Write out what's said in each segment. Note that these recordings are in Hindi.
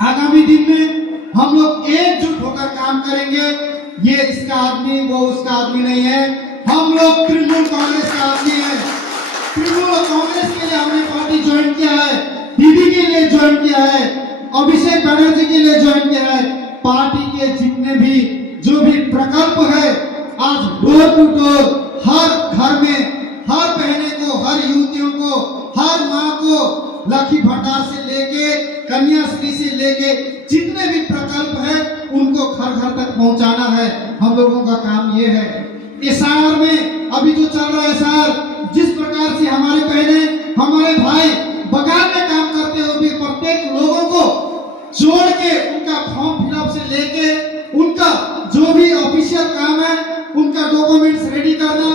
आगामी दिन में हम लोग एकजुट होकर काम करेंगे। ये इसका आदमी वो उसका आदमी नहीं है, हम लोग तृणमूल कांग्रेस का आदमी है। तृणमूल कांग्रेस के लिए हमने पार्टी ज्वाइन किया है, दीदी के लिए ज्वाइन किया है, अभिषेक बनर्जी के लिए ज्वाइन किया है। पार्टी के जितने भी जो भी प्रकल्प है, आज डोर टू डोर हर घर में हर बहने को, हर युवतियों को, हर माँ को लक्ष्मी भंडार से लेके कन्याश्री से लेके जितने भी प्रकल्प है उनको घर घर तक पहुंचाना है। हम लोगों का काम ये है। एसआर में अभी जो चल रहा है एसआर, जिस प्रकार से हमारे बहने हमारे भाई बगान में काम करते हुए भी प्रत्येक लोगों को जोड़ के उनका फॉर्म फिलअप से लेके उनका जो भी ऑफिशियल काम है उनका डॉक्यूमेंट्स रेडी करना,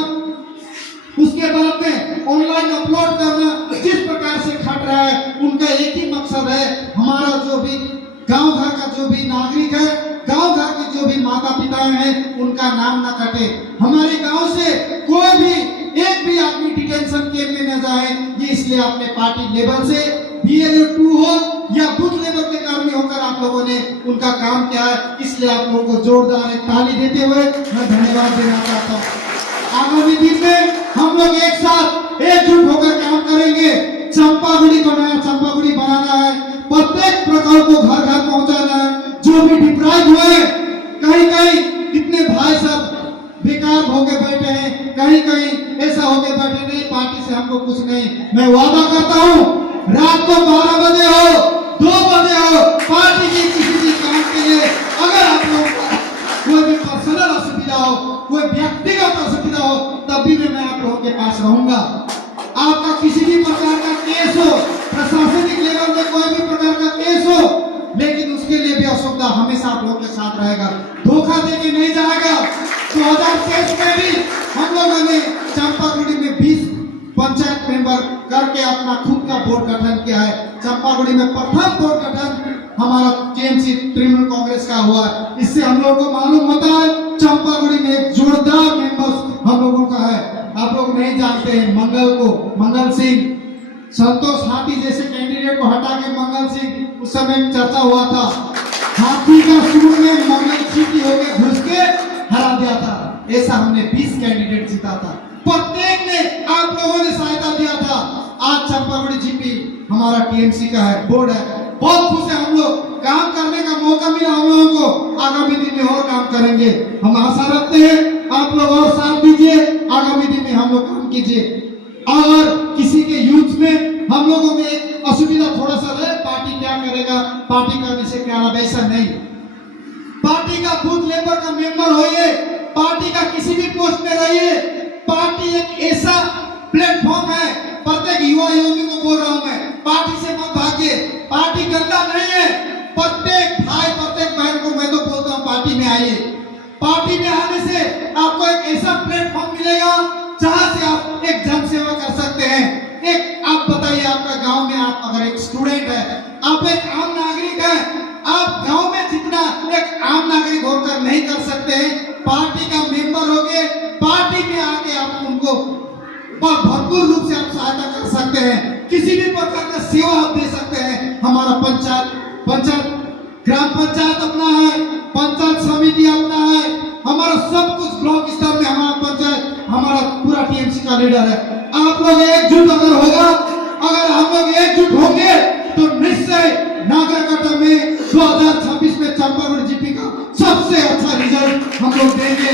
उसके बाद में ऑनलाइन अपलोड करना, जिस प्रकार से खट रहा है उनका एक ही मकसद है, हमारा जो भी गांव घर का जो भी नागरिक है, गांव घर के जो भी माता पिता हैं उनका नाम न कटे। हमारे गांव से कोई भी एक भी आदमी डिटेंशन कैंप में न जाए। ये इसलिए अपने पार्टी लेवल से BLO 2 हो या बूथ लेवल के कर्मी होकर आप लोगों ने उनका काम किया है, इसलिए आप लोगों को जोरदार एक ताली देते हुए मैं धन्यवाद देना चाहता हूँ। आगामी दिन में हम लोग एक साथ एकजुट होकर काम करेंगे। चंपागुड़ी बनाना है, प्रत्येक प्रकल्प को घर घर पहुंचाना है। जो भी डिप्राइव हुए, कहीं कहीं कितने भाई सब बेकार होके बैठे हैं, कहीं कहीं ऐसा होके बैठे, नहीं पार्टी से हमको कुछ नहीं। मैं वादा करता हूँ रात को 12 बजे हो 2 बजे हो, पार्टी की किसी भी काम के लिए अगर आप लोगों को कोई भी पर्सनल असुविधा हो, कोई व्यक्तिगत असुविधा हो, तब भी मैं आप लोगों के पास रहूंगा। आपका किसी भी प्रकार का केस हो, प्रशासनिक लेवल में कोई भी प्रकार का केस हो, लेकिन उसके लिए भी असुविधा हमेशा आप लोगों के साथ रहेगा, धोखा देके नहीं जाएगा। 2023 में भी हम लोगों ने चंपागुड़ी में 20 पंचायत मेंबर करके अपना खुद का बोर्ड गठन किया है। चंपागुड़ी में प्रथम बोर्ड गठन हमारा TMC तृणमूल कांग्रेस का हुआ है। इससे हम लोगों को मालूम होता है चंपागुड़ी में एक जोरदार मेंबर्स हम लोगों का है। आप लोग नहीं जानते हैं मंगल सिंह, संतोष हाथी जैसे कैंडिडेट को हटा के मंगल सिंह, उस समय चर्चा हुआ था, हाथी का सूर में मंगल सिंह होकर घुस के हरा दिया था। ऐसा हमने 20 कैंडिडेट जीता था, प्रत्येक ने आप लोगों ने सहायता दिया था। आज चंपागुड़ी GP हमारा TMC का है, बोर्ड है, बहुत खुश है हम लोग। काम करने का मौका मिला हम लोगों को, आगामी दिन में और काम करेंगे। हम आशा रखते हैं आप लोग और साथ दीजिए, आगामी दिन में हम लोग काम कीजिए। और किसी के यूथ में हम लोगों में एक असुविधा थोड़ा सा है, पार्टी क्या करेगा, पार्टी करने से क्या लाभ, ऐसा नहीं। पार्टी का बूथ लेवल का मेंबर होइए, पार्टी का किसी भी पोस्ट में रहिए। पार्टी एक ऐसा प्लेटफॉर्म है, प्रत्येक युवा युवती को बोल रहा हूं मैं, पार्टी से मत भागिए। पार्टी गंदा नहीं है, प्रत्येक भाई प्रत्येक बहन को मैं तो बोलता हूं पार्टी में आइए। पार्टी में आने से आपको एक ऐसा प्लेटफॉर्म मिलेगा जहां से आप एक जन सेवा कर सकते हैं। एक आप बताइए, आपका गांव में आप अगर एक स्टूडेंट है, आप एक आम नागरिक है, आप गांव में जितना एक आम नागरिक होकर नहीं कर सकते हैं, पार्टी का मेंबर होके पार्टी में आके आप उनको भरपूर रूप से आप सहायता कर सकते हैं, किसी भी प्रकार का सेवा आप दे सकते हैं। हमारा पंचायत ग्राम पंचायत अपना है, पंचायत समिति अपना है, हमारा सब कुछ ब्लॉक स्तर में हमारा पंचायत, हमारा पूरा TMC का लीडर है। आप लोग एकजुट अगर होगा, अगर हम लोग एकजुट होंगे तो निश्चय नागरकटा में 2026 में चंपागुड़ी GP का सबसे अच्छा रिजल्ट हम लोग देंगे।